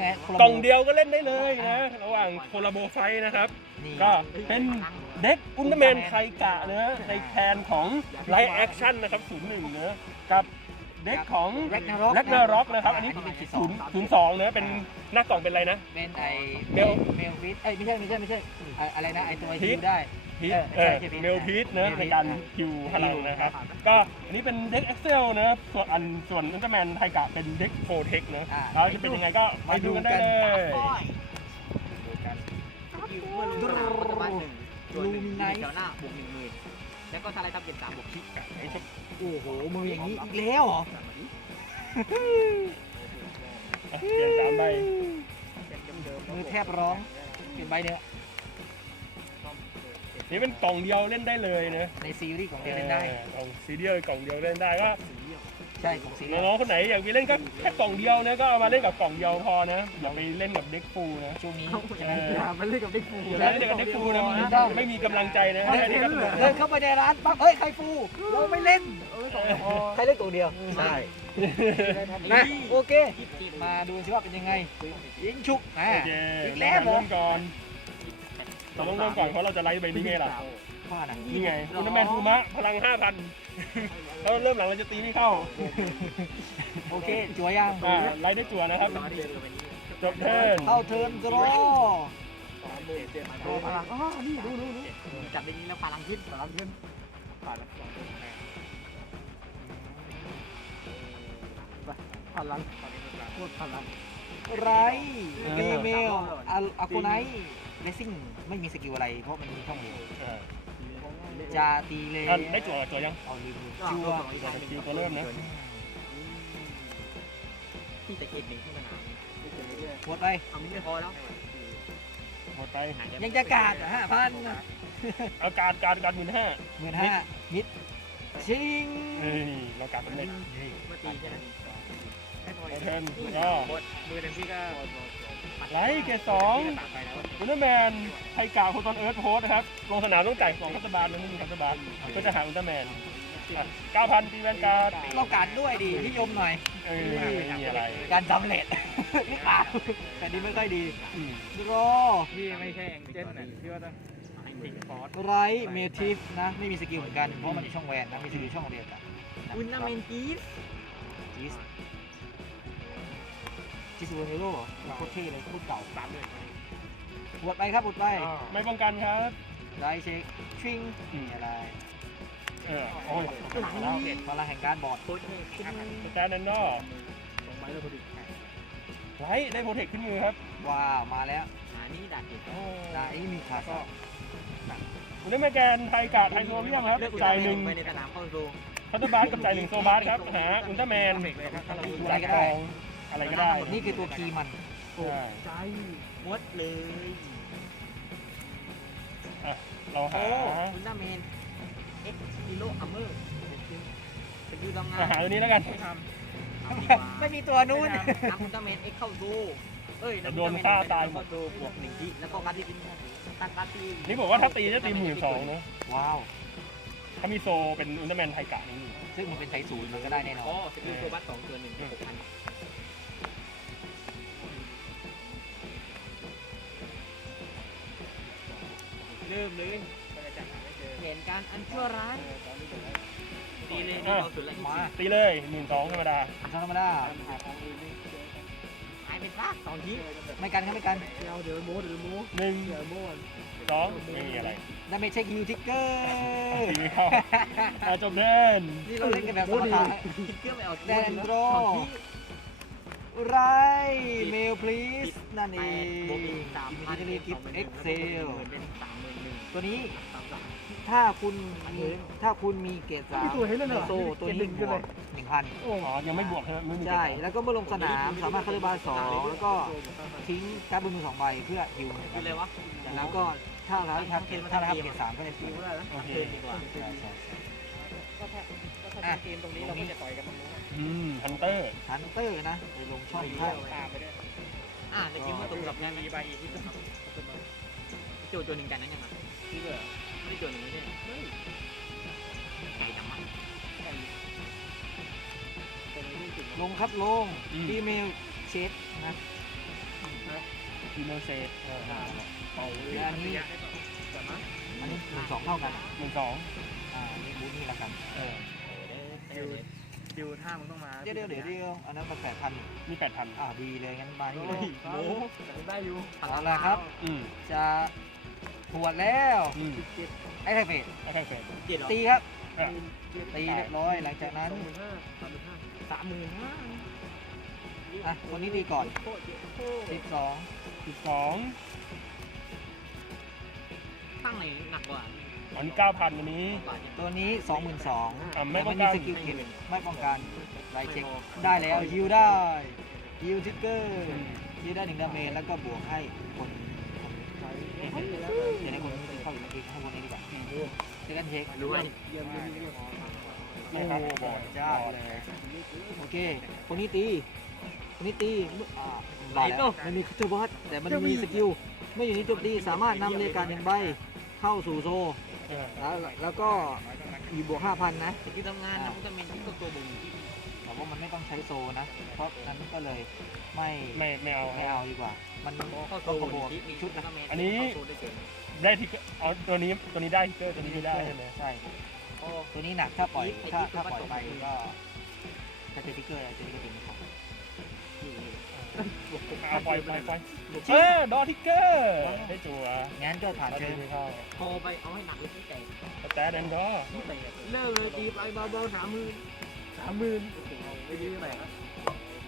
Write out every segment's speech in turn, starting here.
ไงคนละกล่องเดียวก็เล่นได้เลยนะ ระหว่างโคลาโบไฟนะครับ นี่ก็เป็นเด็กอุลตร้าแมนไคกะเนะในแคนของไลท์แอคชั่นนะครับศูนย์หนึ่งเนะกับเด็กของแร็กนาร็อกแร็กนาร็อกนะครับ อันนี้เป็นขีดสศูองนย์ศูนย์สองเนะเป็นหน้ากล่องเป็นอะไรนะ เป็นไอเมลเมลฟิตเอ้ยไม่ใช่ไม่ใช่ไม่ใช่อะอะไรนะไอตัวพีฮิทวได้ พีทเอเอออใช่ใช่เมลพีทเนะเมลพีทในการคิวพลังนะครับก็อันนี้เป็นเด็กเอ็กเซลนะส่วนอันส่วนอุลตร้าแมนไทกะเป็นเด็กโฟเทคนะอ่าแล้วจะเป็นยังไงก็ไปดูกันได้เลยเมื่อลงสนามก็จะบ้านหนึ่งโดยหนึ่งแถวหน้าบวกหนึ่งหมื่นแล้วก็ถ้าอะไรทับเก็บสามบวกคิกโอ้โหมืออย่างนี้อีกแล้วเหรออะเปลี่ยนสามใบมือแทบร้องเปลี่ยนใบเนี้ย นี่เป็นกล่องเดียวเล่นได้เลยนะในซีรีส์ของเล่นได้ออกล่องซีเดียลกล่องเดียวเล่นได้ก็ใช่ของซีรีส์น้องๆคนไหนอยากไปเล่นก็แค่กล่องเดียวนะก็เอามาเล่นกับกล่องเดียวพอนะอย่าไปเล่นกับเด็กฟูลนะช่วงนี้เออมันเล่นกับเด็กฟูอย่าไปเล่นกับเด็กฟูลนะมันไม่มีกำลังใจนะแค่นี้ก็สนุกเดินเข้าไปในร้านปั๊บเฮ้ยใครฟูเราไม่เล่นใครเล่นตัวเดียวใช่นะโอเคมาดูสิว่าเป็นยังไงยิงชุกอ่าโอเคอีกแล้วเหรอเริ่มก่อน เราต้องเริ่มก่อนเพราะเราจะไล่ใบนี้ไงล่ะว่านะนี่ไงอุลตร้าแมนฟูมะพลัง5,000แล้วเริ่มหลังเราจะตีไม่เข้าโอเคจัวยังอ่าไล่ได้จั่วนะครับจบเทิร์นเข้าเทิร์นดรอตัวพลังอ๋อนี่ดูดูดูจับได้นี้แล้วพลังขึ้นพลังขึ้นพลังโคตรพลัง ไรดีเมลอากูไนเลสซิ่งไม่มีสกิลอะไร เพราะมันมีช่องเดียวเออจาตีเลอะได้จั่วจั่วยังเอาลืมชัชัววคิวตัวเริ่มนะที่จะเกตหนึ่งขึ้นสนามหมดไปเอาไม่พอแล้วหมดไปยังจะกาดห้าพันเอาการการการหมื่นห้าหมื่นห้ามิดชิงเฮ้ยเราการสำเร็จเมื่อตีใช่ไหมให้พอ เอาเทิร์นก็มือเต็มที่ก็ไลท์เกรดสองตัดไปแล้วอุลตร้าแมนไทกาโคตอนเอิร์ธโพสนะครับ ลงสนามต้องจ่ายของคัตบาลนะไม่มีคัตบาลก็จะหาอุลตร้าแมนเก้าพันตีแวนการ์ดเราการด้วยดินิยมหน่อยเออไม่มีอะไร การสำเร็จหรือเปล่าแต่นี่ไม่ค่อยดีอืมรอพี่ไม่ใช่แองเจนน่ะพี่ว่าต้องติงฟอร์ดไรเมทิฟนะ ไม่มีสกิลเหมือนกัน เพราะมันอยู่ช่องแวนนะ มีสกิลช่องเดียวกันอุลตร้าแมนกีฟจิสจิส เวอร์เฮโร่โคตรเท่เลยโคตรเก่าสามเลยบวดไปครับบวดไป ไม่ป้องกันครับไรเช็คชิงนี่อะไรเออโอ้ยแล้วพลังแห่งการบอดโค้ชขึ้นมาสแตนแอนดอร์สองใบแล้วพอดีไลท์ได้โปรเทคขึ้นมือครับ ว้าว มาแล้วหานี่ดาบเก็บได้มีคาก็อุลตร้าแมนแกนไทกาไทโซเรียมครับเลือกอุลตจ่าร้ายแมหนึ่นงไปในสนามเข้าโซคัตบาลกับจ่ายหนึ่งโซบาสครับ หาอุลตร้าแมนเลยครับถ้าเราจ่ายกอง อะไรก็ได้นี่คือตัวคีย์มันใช่ใจมดเลยอะเราหาโอ้อุลตร้าแมนเอ็กซ์ฮีโร่อัมเมอร์เป็นยูทำงานอาหารตัวนี้แล้วกันไม่มีตัวนู้นนักอุลตร้าแมนเอ็กซ์เข้าโซเอ้ยเข้าโซบวกหนึ่งที่แล้วก็การที่เป็นตั้งการที่นี่บอกว่าถ้าตีจะตีหมื่นสองนะว้าวถ้ามีโซเป็นอุลตร้าแมนไทกะนี่ซึ่งมันเป็นไซส์ศูนย์มันก็ได้แน่นออ๋อนสกิลตัวบัตสองตัวหนึ่งหกพัน เริ่มเลยเห็นการอันชั่วร้ายดีเลยนี่เราสุดละมาตีเลยหมื่นสองธรรมดาอันธรรมดาหายไปซากสองทีไม่กันครับไม่กันเดี๋ยวเดี๋ยวโม้เดี๋ยวโม้หนึ่งเดี๋ยวโม้สองไม่มีอะไรนั่นไม่ใช่คิวทิกเกอร์ตีไม่เข้าอะจบเดินนี่เราเล่นกันแบบสมถะคิดเครื่องไม่ออกแดนโดรไรเมลพลีสนั่นเองบวกอีกสามพันอินเทอร์กิฟเอ็กเซล ตัวนี้สามสามถ้าคุณมีถ้าคุณมีเกรดสามโซตัวนี้บวกหนึ่งพันอ๋อ ยังไม่บวกใช่ไหมไม่มีใช่ แล้วก็เมื่อลงสนามสามารถคาริบาลสองแล้วก็ทิ้งการ์ดบนมือสองใบเพื่อฮิวคืออะไรวะแล้วก็ถ้าเราทำเกรดถ้าเราทำเกรดสามก็ได้ฟิวโอเคเทิร์นดีกว่าใช่ใช่ใช่ก็ถ้าก็ถ้าเกมตรงนี้เราก็จะต่อยกันตรงนู้นอืมฮันเตอร์ฮันเตอร์นะไปลงช่องตาท่ามไปด้วยอ่าแต่คิดว่าตรงกับงานมีใบอีกที่ต้องโจโจหนึ่งกันนั้นยังไง ที่เบอร์ไม่โจหนึ่งไม่ใช่เฮ้ยไก่ดำมันลงครับลงอีเมลเช็คนะทีโนเซตและอันนี้อันนี้หนึ่งสองเท่ากันหนึ่งสองอ่านี่บูธนี่ละกันเออดิวดิวท่ามึงต้องมาเดี๋ยวเดี๋ยวเดี๋ยวเดี๋ยวอันนั้นมันแปดพันมีแปดพันอ่าดีเลยงั้นมานี่เลย โอ้โหได้อยู่เอาละครับ อืมจะ ถวดแล้วอืมไอ้ไทเฟสโอเคเฟรเจ็ดหรอตีครับอะตีเรียบร้อยหลังจากนั้นสามหมื่นห้าอะคนนี้ตีก่อนสิบสองสิบสองตั้งไหนหนักกว่าอันนี้เก้าพันอันนี้บาทเนี่ยตัวนี้สองหมื่นสองอะไม่แต่ป้ไม่องกันมีสกิลคิดไม่ป้องกันไลเช็คได้แล้วฮิวได้ฮิวทิกเกอร์ฮิวได้หนึ่งดาเมจแล้วก็บวกให้คนคน เดี๋ยวให้คนเข้าอีกทีให้คนนี้ดีกว่าเซคันเช็ครวยโอ้โหบอดจ้าเลยโอเค คนนี้ตีคนนี้ตีอ่าบาดแล้วมันมีคัตเตอร์บอสแต่มันมีสกิลเมื่อยู่นี้โจมตีสามารถนำเลการหนึ่งใบเข้าสู่โซเออแล้วแล้วก็มีบวก5,000นนะสกิลทำงานนะมันจะเป็นที่ตัวบ่งที่ ว่ามันไม่ต้องใช้โซนะ เพราะนั้นก็เลยไม่ไม่ไม่เอาไม่เอาดีกว่า มันเข้าโซต้องขโมยมีชุดนะอันนี้ได้ที่เอาตัวนี้ตัวนี้ได้ทิกเกอร์ตัวนี้ไม่ได้ใช่ไหมใช่ตัวนี้หนักถ้าปล่อยถ้าถ้าปล่อยไปก็ถ้าเจอทิกเกอร์ตัวนี้ก็ตีไม่เข้าเอาปล่อยปล่อยปล่อยเออดอทิกเกอร์ได้จัวงั้นก็ผ่านเอาเชิตีญไม่เข้าโทรไปเอาให้หนักเลยที่แก่แต่แดนดอเลิกเลยตีไปเบาๆสามหมื่นสามหมื่น ไปยืมไหนครับ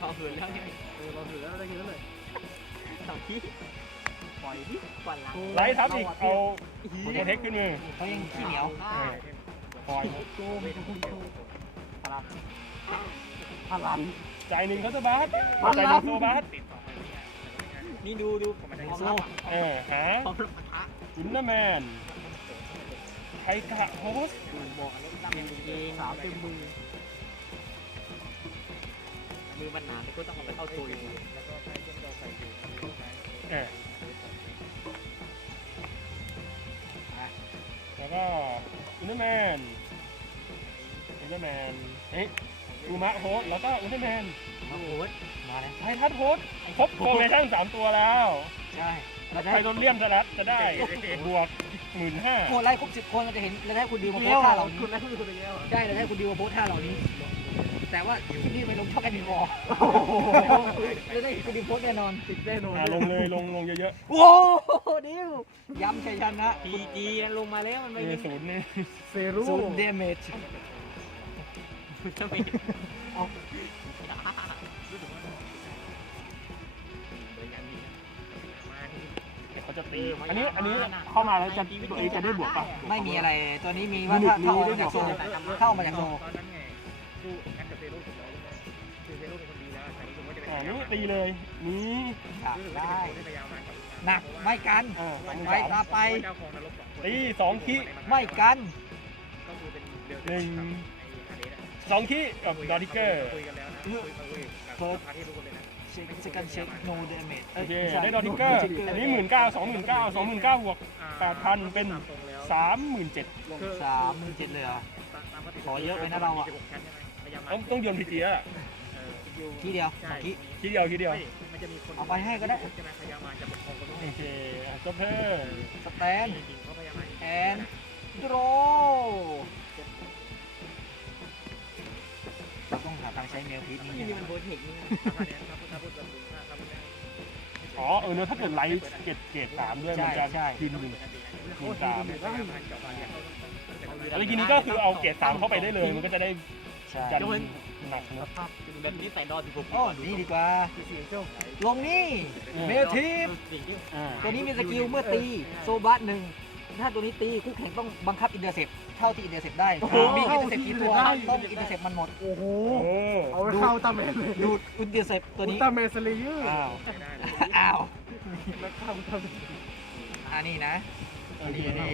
พอเหินแล้วเนี่ยเออพอเหินแล้วได้แค่นั้นเลยสองทีปล่อยที่ปล่อยหลังไลท์ทับอีกเอาโปรเทคขึ้นมือเขายังขี้เหนียวเออปล่อยพลังพลังใจหนึ่งเขาจะบาสใจหนึ่งโซบาสนี่ดูดูโซเออหาพร้อมรับปะทะอุลตร้าแมนไทกะโฮสดูบอกแล้วตั้งเองสาวเต็มมือ มือมันหนาก็ต้องเอาไปเข้าตัวอยู่เออแล้วก็อุลตร้าแมนอุลตร้าแมนเฮ้ยอูมะโฮสแล้วก็อุลตร้าแมนโอ้โหมาแล้ว ไททันโฮสครบโฟร์เมชั่นสามตัวแล้วใช่เราจะไทให้โรเลียมสลัดจะได้บวกหมื่นห้าโหไล่ครบสิบคนเราจะเห็นเราจะให้คุณดิวมาโพสท่าเหล่านี้คุณแล้วคุณไปแล้ว ได้เราจะให้คุณดิวมาโพสท่าเหล่านี้ แต่ว่านี่ไปลงช่องแอดมินวอลจะได้เห็นคุณดิวโพสแน่นอนติดแน่นอนอ่าลงเลยลงลงเยอะโอ้โหดิวย้ำชัยชนะพีจีลงมาแล้วมันๆไม่มีมีศูนย์นี่เซรุ่ศูนย์เดเมจจะมีเอาเดี๋ยวเขาจะตี อันนี้อันนี้เข้ามาแล้วจะตัวเองจะได้บวกป่ะไม่มีอะไรตัวนี้มีว่าถ้าถ้าออกมาจากโซนเข้ามาจากโซนอ่านี่ตีเลยนี่ได้หนักไม่กันอ่าไปตามไปตีสองขี้ไม่กันหนึ่งสองขี้กับดอทิกเกอร์เฟิร์สเช็คสกันเช็คโนเดเมจโอเคได้ดอทิกเกอร์อันนี้หมื่นเก้าสองหมื่นเก้าสองหมื่นเก้าบวกแปดพันเป็นสามหมื่นเจ็ดสามหมื่นเจ็ดเลยเหรอขอเยอะไปนะเราอะต้องต้องโยนพีเจียทีเดียวสองทีทีเดียวทีเดียวเอาไปให้ก็ได้โอเคอะจบเพิ่มสแตนแอนดรเราต้องหาทางใช้เมลพีทนี่นี่มันโบเทคนี่อ๋อเออเนอะถ้าเกิดไลท์เกรดเกรดสามด้วยมันจะกินหนึ่งหนึ่งสามแล้วทีนี้ก็คือเอาเกรดสามเข้าไปได้เลย มันก็จะได้ใช่กันหนักเนอะ แบบนี้ใส่ดอสิบหกโอ้นี่ดีกว่าลงนี่เมลทีฟสิ่งที่อ่าตัวนี้มีสกิลเมื่อตีโซบัสหนึ่งถ้าตัวนี้ตีคู่แข่งต้องบังคับอินเตอร์เซปเท่าที่อินเตอร์เซปได้มีอินเตอร์เซปกี่ตัวต้องอินเตอร์เซปมันหมดโอ้โหโอ้เอาไปเข้าตาเมนเลยดูอินเตอร์เซปตัวนี้ตาเมนสเลเยอร์อ้าวอ้าวแล้วเข้าตาเมนอันนี้นะโอเคนี่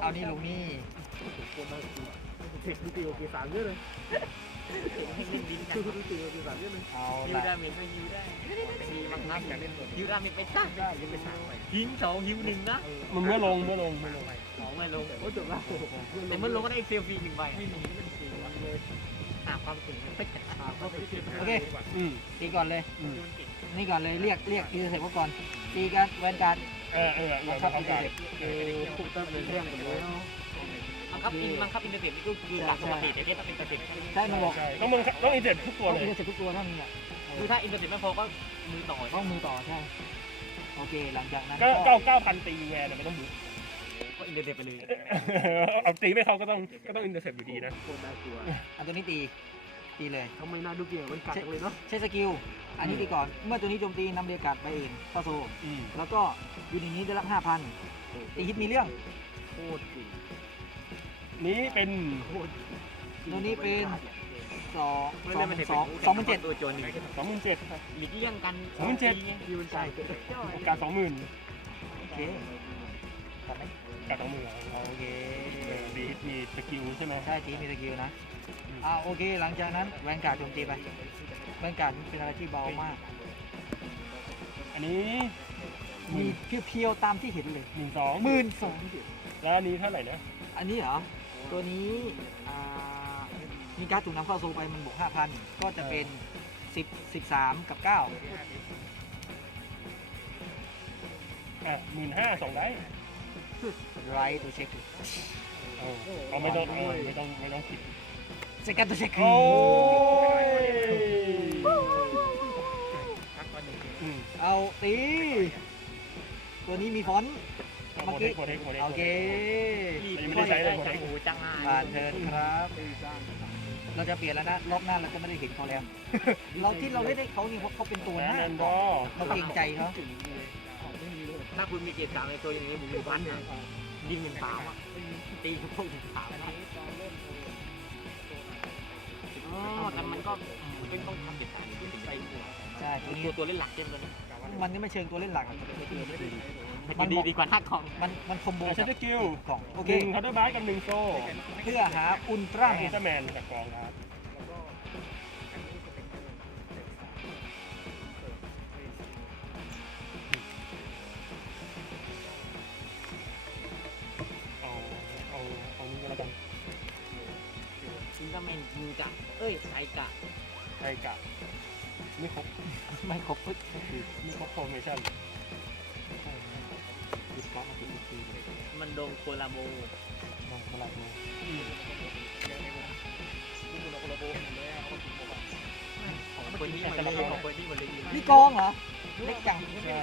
เอานี่ลงนี่เทคดูตีโอเคสามเยอะเลย ให้เล่นดินกันดูตีโอเคสามเยอาฮิวดาเมจไม่ฮิวได้มีบังคับฮิวดาเมจไปตั้งได้ยังไปสั่งหินสองฮิวหนึ่งนะมันเมื่อลงเมื่อลงเมื่อลงสองไม่ลงโอ้จบแล้วแต่เมื่อลงก็ได้เซลฟี่หนึ่งใบไม่มีอหาความถึงไม่กันโอเคอืมตีก่อนเลยนี่ก่อนเลยเรียกเรียกอินเตอร์เซ็ปก่อนตีกันแวนการ์ดเออเออเอบัองคับเขาอินเตอการร์เซ็ปคือพูดตั้งเป็นเรื่องหมดแล้วบัง คับอินบังคับอินเตอร์เน็ตนี่ก็คือหลักปกติแต่แค่ต้องเป็นเกษตรใช่มันบอกใช่ต้องมึงต้องอินเสร็จทุกตัวต้องเลยอินเตอร์เซ็ปทุกตัวถ้ามีอะคือถ้าอินเตอร์เน็ตไม่พอก็มือต่อต้องมือต่อใช่โอเคหลังจากนั้นก็ก็เก้าเก้าพันตีแวนไม่ต้องบุกก็อินเตอร์เน็ตไปเลยเอาตีไม่เขาก็ต้องก็ต้องอินเตอร์เซ็ปอยู่ดีนะโคตรน่ากลัวอันตัวนี้ตีตีเลยทำไมน่าดูเกี่ยวมันกัดจังเลยเนาะใช้สกิลอันนี้ตีก่อน เมื่อตัวนี้โจมตีนำเรียกการ์ดไปเองเข้าโซอืมแล้วก็ยูนิตนี้ได้รับห้าพันตีฮิตมีเรื่องโคตรจริง นี้เป็นโคตรตัวนี้เป็นสองไม่สอได้งมันสองสองหมื่นเจ็ดตัวโจรหนึ่งสองหมื่นเจ็ดหลีกเลี่ยงกันสองหมื่นเจ็ดที่มันใช่เกิดโอกาสสองหมื่นโอเคตัดไหมกับสองหมื่นโอเคดีมีสกิลใช่ไหมใช่ทีมีสกิลนะอ่าโอเคหลังจากนั้นแวนการ์ดโจมตีไปแวนการ์ดเป็นอะไรที่เบามาก อันนี้หมีมื่นเพียวๆตามที่เห็นเลยหนึ่งสองหมื่นสองแล้วอันนี้เท่าไหร่นะอันนี้เหรอ ตัวนี้อ่ามีการ์ดถูกนำเข้าโซไปมันบวกห้าพันก็จะเป็นสิบสิบสามกับเก้าอะหมื่นห้าสองได้ไรตัวเช็คเอาเอาไม่ต้องเออไม่ต้องไม่ต้องคิดเซกันตัวเช็คโอ้ยอืมเอาตี ตัวนี้มีฟอนต์โม เดลโมเดลโมเดลโอเคยังไม่ได้ใช้เลยโอ้โหจังอะผ่านเทิร์นครับ เราจะเปลี่ยนแล้วนะรอบหน้าเราจะไม่ได้เห็นเขาแล้ว เราที่เราได้ได้เขานี่เพราะเขาเป็นตัวหแล้วน้านั่นก่ก็อนเราเกรงใจเขาถ้าคุณมีเกรดสามในตัวอย่างนี้ผมมีพันอะยิงหนึ่งสามอะตีทุกพวกหนึ่งสามอะอ๋อแต่มันก็มันก็ต้องทำเด็ดขาดถึงไปใช่ตัวนี้ตัวตัวเล่นหลักเช่นตัวนี้มันนี่ไม่เชิงตัวเล่นหลักอะมันเป็นตัวเล่น ดีมันดีดีกว่าหน้ากองมันมันคอมโบใช้กับสกิลกล่องโอโอเคเคคัตเตอร์บาร์กับหนึ่งโซ่เพื่อหาอุลตร้าแมอุลนตร้าแมนจากกองครับเอาเอาเอานี้ก็แล้วกันซิงเกิลแมนยูกะเอ้ยไซกะไทกะ ไม่ครบ ไม่ครบปึ๊กไม่ครบฟอร์เมชั่น หยุดการ์ดมาติดทีเลยมันโดนโคลาโมมองคนละดูของคนที่มันเลยของคนที่มันเลยนี่กองเหรอ เล็กจังใช่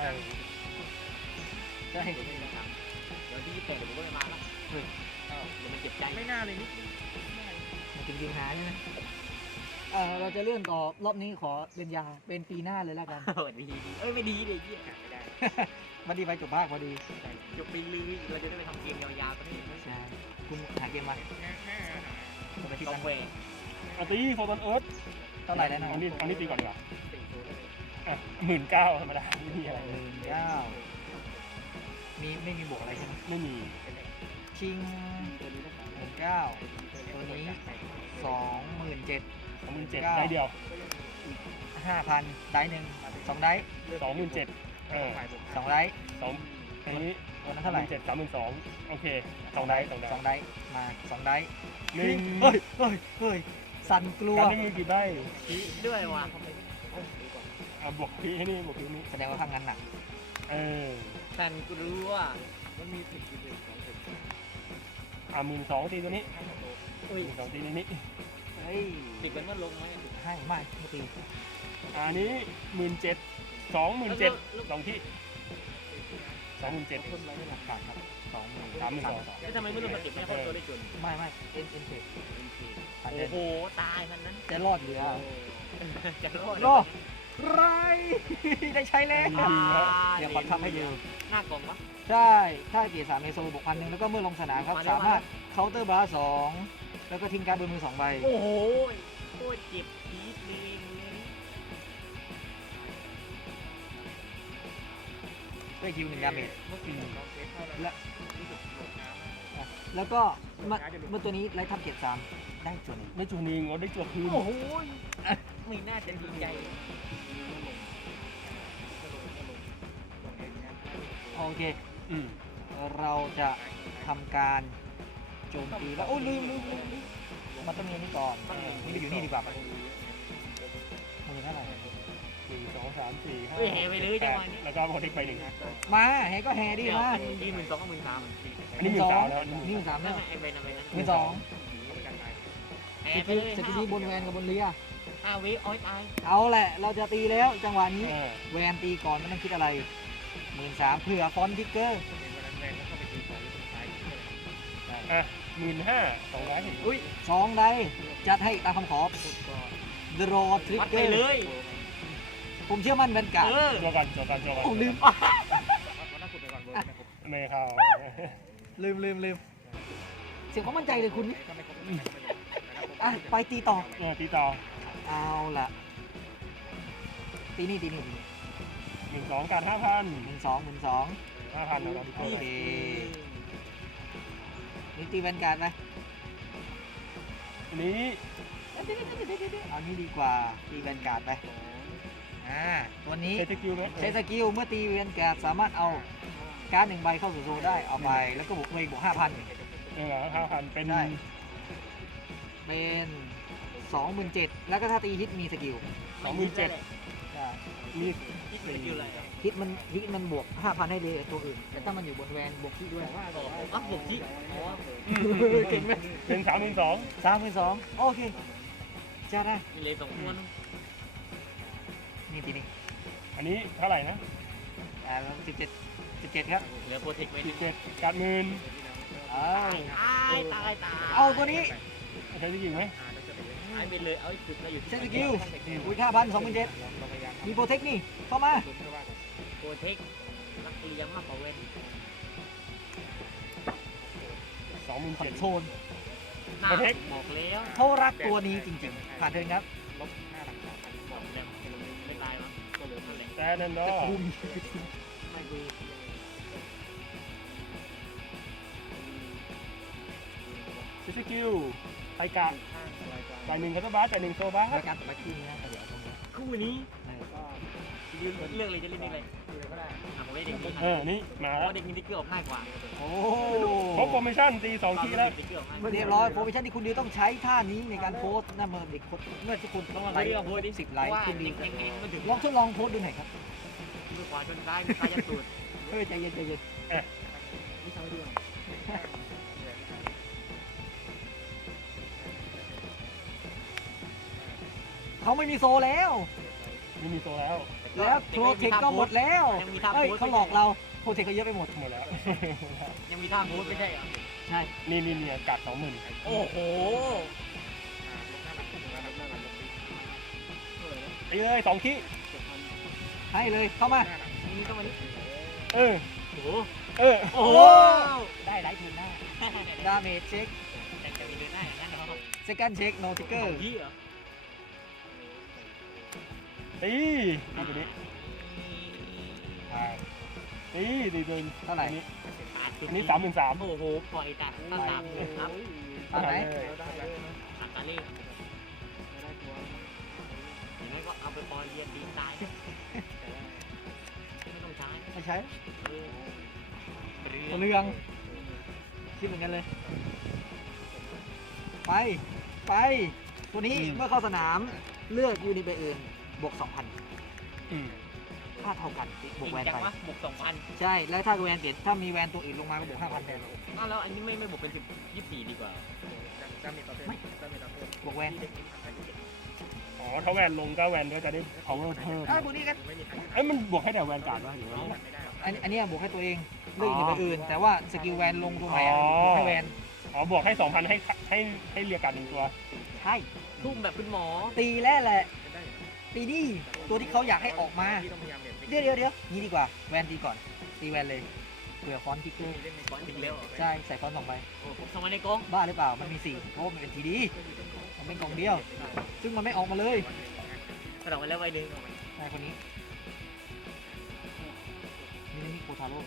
ใช่เดี๋ยวที่ยี่สิบแปดเดี๋ยวผมก็จะมาแล้วเดี๋ยวมันเจ็บใจไม่น่าเลยนิดมันเป็นยิงหาใช่ไหมเออเราจะเลื่อนต่อรอบนี้ขอเป็นยาเป็นปีหน้าเลยแล้วกัน เออดีเอ้ยไม่ดีเลยยี่ไม่ได้ มาดีไปจบภาคพอดีจบปีลือเราจะได้ไปทำเกมยาวๆก็ได้ใช่คุณหาเกมมาคุณไปที่ต้กัอนงแหวกเอาตีโฟตอนเอิร์ธเท่าไหร่แล้วนะเอานี่เอานี่ตีก่อนดีกว่าอะหมื่นเก้าธรรมดาไม่มีอะไรหนึ่งเก้ามีไม่มีบวกอะไรใช่ไหมไม่มีชิงหนึ่งเก้าตัวนี้สองหมื่นเจ็ดสองหมื่นเจ็ดได้เดียวห้าพันได้หนึ่งสองได้สองหมื่นเจ็ดเออ สองได้สองอันนี้ตัวนั้นเท่าไหร่เจ็ดสามหมื่นสองโอเคสองได้สองได้สองได้มาสองได้หนึ่งเฮ้ยเฮ้ยเฮ้ยสั่นกลัวการได้มีกี่ใบด้วยว่ะอะบวกพี่ให้นี่บวกพี่นี่แสดงว่าข้างนั้นหนักเออฉันกลัวอะหมื่นสองตีตัวนี้อุ้ยหมื่นสองตีในนี้เฮ้ยติดเป็นว่าลงไหมให้ไม่ไม่ตีอะอันนี้หมื่นเจ็ด สองหมื่นเจ็ดสองที่สองหมื่นเจ็ดคนไว้ในหลักการครับสองหมื่นสามหมื่นสองทำไมไม่ลงมาเก็บไม่เข้าตัวได้จนไม่ไม่เอ็นเอ็นเทคผ่านโอ้เดินโห ตายมันนั้นจะรอดเหลือจะรอดรอดไรได้ใช้แล้วดีครับเดี๋ยวขอทำให้ดูหน้ากล่องปะใช่ถ้าเกียร์สามเมโซบวกพันหนึ่งแล้วก็เมื่อลงสนามครับมาแล้วสามารถเคาน์เตอร์บาร์สองแล้วก็ทิ้งการ์ดบนมือสองใบ โอ้โหโคตรเจ็บ ได้คิวหนึ่งดาเมจอืมแล้วก็เมื่อเมื่อตัวนี้ไล่ทับเกียร์สามได้ส่วนหนึ่งได้จัวนึ่งเราได้จัวคืนโอ้โหไม่น่าจะดีใจโอเคอืมเราจะทำการโจมตีแล้วโอ้ยลืมลืมลืมลืมมันต้องมีนนี้ก่อนนี่ไปอยู่นี่ดีกว่า สองสามสี่ห้าเฮ้ยแห่ไปเลยจังหวะนี้ แล้วก็โปรเทคไปหนึ่งมาแฮก็แฮดีเดี๋ยวมามันยืนหมื่นสองกับหมื่นสามอันนี้หมื่นสามแล้วนี่หมื่นสามนั่แล้นวไอ้ใบนั่นใบนั้นหมื่นสอง แห่สไปกิลเลยสกิลนี้บนแวนกับบนเรียห้าวิอ้อยตายเอาแหละ เราจะตีแล้วจังหวะนี้ เออแวนตีก่อนไม่ต้องคิดอะไรหมื่นสามเผื่อฟอนต์ทิกเกอร์ อะหมื่นห้าสองร้อยอุ้ยสองได้จัดให้ตามคำขอ draw วัด trigger ไปเลย ผมเชื่อมั่นแวนการ์ดเออตัวกันตัวกันตัวกันผมลืมไม่เข้าลืมลืมลืมเสียงเขามั่นใจเลยคุณอะไปตีต่อเออตีต่อเอาล่ะตีนี่ตีนี่ตีนี่หนึ่งสองการห้าพันหนึ่งสองหนึ่งสองห้าพันนะครับทุกคโอนเคนี่ตีแวนการ์ดไหมอันนี้ เอานี้ดีกว่าตีแวนการ์ดไป อ่าตัวนี้เซตคิวไหมใช้สกิลเมื่อตีแวนการ์ดสามารถเอาการ์ดหนึ่งใบเข้าสู่โซลได้เอาไปแล้วก็บวกเลยบวกห้าพันเออห้าพันเป็นใช่เป็นสองหมื่นเจ็ดแล้วก็ถ้าตีฮิตมีสกิลสองหมื่นเจ็ดมีที่เป็นอยู่อะไรอะฮิตมันฮิตมันบวกห้าพันให้เลยตัวอื่น แต่ถ้ามันอยู่บนแวนบวกที่ด้วยอะบวกที่อ๋อเก่งไหมเป็นสามหมื่นสองสามหมื่นสองโอเคจะได้มีเลยสองตัวนึง นี่ตีนี่อันนี้เท่าไหร่นะอ่าสิบเจ็ดสิบเจ็ดครับเหลือโปรเทคไว้หสินึ่บงเจ็ดการหมื่นเอาตายตายตายเอาตัวนี้ใช้สกิลไหมหายไปเลยเอาไอ้จุดมาอยู่ที่ใช้สกิลอุ้ยห้าพันสองหมื่นเจ็ดมีโปรเทคนี่เข้ามาโปรเทคนักเลี้ยงมากกว่าเว้นสองหมื่นคอนเจ็ดโทรลน่าโปรเทคบอกแล้วเขารักตัวนี้จริงๆผ่านเทิร์นครับ แต่นันดอคุมไม่ดูใช้สกิลไปกะจ่ายหนึ่งคาตาบาสจ่ายหนึ่งโซบาสแล้วการตัดมาคู่นะเดี๋ยวคู่นี้ก็เลือกเลยจะเล่นอะไรก็ได้ มเล่นเด็กนี้เออ นี่มาเพแล้วราะเด็กนี้ติ๊กเกอร์ออกง่ายกว่าโอ้ครบโปรโมชั่นตีสองทีแล้ว ติ๊กเกอร์ออกง่ายกว่า เรียบร้อยโปรโมชั่นที่คุณดิวต้องใช้ท่านี้ในการโพสต์นะเมื่อเด็กคนเมื่อที่คุณต้องมาไลเรียกค์โพสต์ดิสิบไลค์ว่าคุณดิเด็วกเองมันถึงลองทดลองโพสต์ดูหน่อยครับมือขวาจนได้มือซ้ายยันตูดเฮ้ยใจเย็นใจเย็นนี่ทำให้ดูเขาไม่มีโซแล้ว ไม่มีโซแล้วแล้วโปรเทคก็หมดแล้วยังมีท่าเฮ้ยโพสเขาหลอกเราโปรเทคก็เยอะไปหมดหมดแล้ว ยังมีท่าโพสไม่ใช่เหรอ ใช่นี่นี่เนี่ยกัดสองหมื่นโอ้โหไปเลยสองทีให้เลยเข้ามา นี่ก็มานี่เออโอ้โหเออโอ้โหได้หลายทุนได้ดาเมจเช็คแต่จะมีเดินหน้าอย่างนั้นเหรอเซคันเช็คโนติเกอร์พี่เหรอ ตีตีตัวนี้ใช่ตีตีตัวนี้เท่าไหร่นี้ขาดอันนี้สามหมื่นสามโอ้โห ปล่อยตัดตั้งสามเลยครับตามไหนอัตราเล่อย่างนั้นก็เอาไปปล่อยเรียนดีตายไม่ต้องใช้ไม่ใช้เออเรือเรืองคิดเหมือนกันเลย ไป ไป ตัวนี้เมื่อเข้าสนามเลือกยูนิตไปอื่น บวก2,000อืมค่าเท่ากันบวกแวนจังไปวะบวกสองพันใช่ แล้วถ้าแวนเปลี่ยนถ้ามีแวนตัวอื่นลงมาก็บวก5,000แทนอ้าวแล้วอันนี้ไม่ไม่บวกเป็นสิบยี่สิบสี่ดีกว่าบวกแวนอ๋อถ้าแวนลงก็แวนก็จะได้ power เพิ่มถ้าพวกนี้ก็เอ้ยมันบวกให้แต่แวนการ์ดวะหรือว่าอันอันเนี้ยบวกให้ตัวเองเลือกยูนิตไปอื่น แต่ว่าสกิลแวนลงตรงไหนอะอ๋อบวกให้แวนอ๋อบวกให้สองพันให้ให้ให้เรียกการ์ดหนึ่งตัว ใช่ทุ่มแบบคุณหมอตีแล้วแหละ ตีนี่ตัวที่เขาอยากให้ออกมา เดี๋ยวเดี๋ยวเดี๋ยวนี่ดีกว่าแวนตีก่อน ตีแวนเลยเผื่อฟอนต์ทิกเกอร์ก่อนถึงแล้วใช่ใส่ฟอนต์สองใบโอ้ผมสมัยในกองบ้าหรือเปล่ามันมีสี่เพราะว่ามันเป็นทีดีมันเป็นกล่องเดียว ซึ่งมันไม่ออกมาเลยกระดองไปแล้วใบหนึ่งนายคนนี้นี่นี่โคทาโร่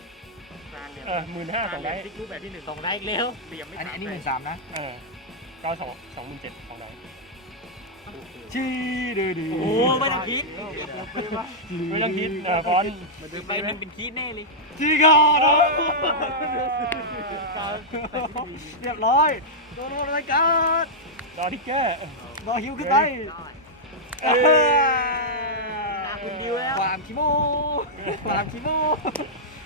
เออหมื่นห้าสองได้รูปแบบที่หนึ่งสองได้อีกแล้วอันนี้อันนี้หมื่นสามนะเออก็สองสองหมื่นเจ็ดสองได้ ชีดื้อดื้อโอ้ไม่ต้องคิดไม่ต้องคิดเออฟอนต์ใบหนึ่งเป็นคิดแน่เลยจีกอดเรียบร้อยโดนรายการรอทิกเกอร์รอฮิวขึ้นไปได้เอ้ยอะคุณดิวแล้วความคิโมความคิโม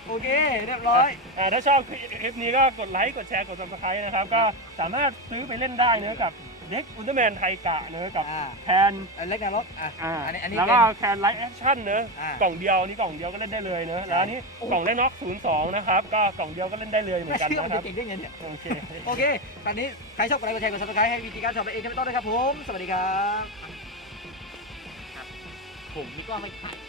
โอเค เรียบร้อยอ่าถ้าชอบคลิปนี้ก็กดไลค์ กดแชร์ กด subscribe นะครับ ก็สามารถซื้อไปเล่นได้เนื้อะกับ เด็กอุลตร้าแมนไทกะเนื้อะกับอ่าแทนอันเล็กนาล็อกอะอ่าอันนี้อันนี้แล้วเป็ก็น แคนไลท์แอคชั่นเนอะอ่ากล่องเดียวนี่กล่องเดียวก็เล่นได้เลยเนอะใช่แล้วอันนี้กล่องเล่นน็อก02นะครับก็กล่องเดียวก็เล่นได้เลยเหมือไม่นกันเชื่อนะมันครัจะบเก่งได้ไงเนี่ย โอเค โอเค ตอนนี้ ใครชอบกดไลค์กดแชร์กดซับสไครต์ให้วิธีการชอบไปเองกันไม่ต้องนะครับผม สวัสดีครับ ผมนี่ก็ไม่ถ่ายคลิป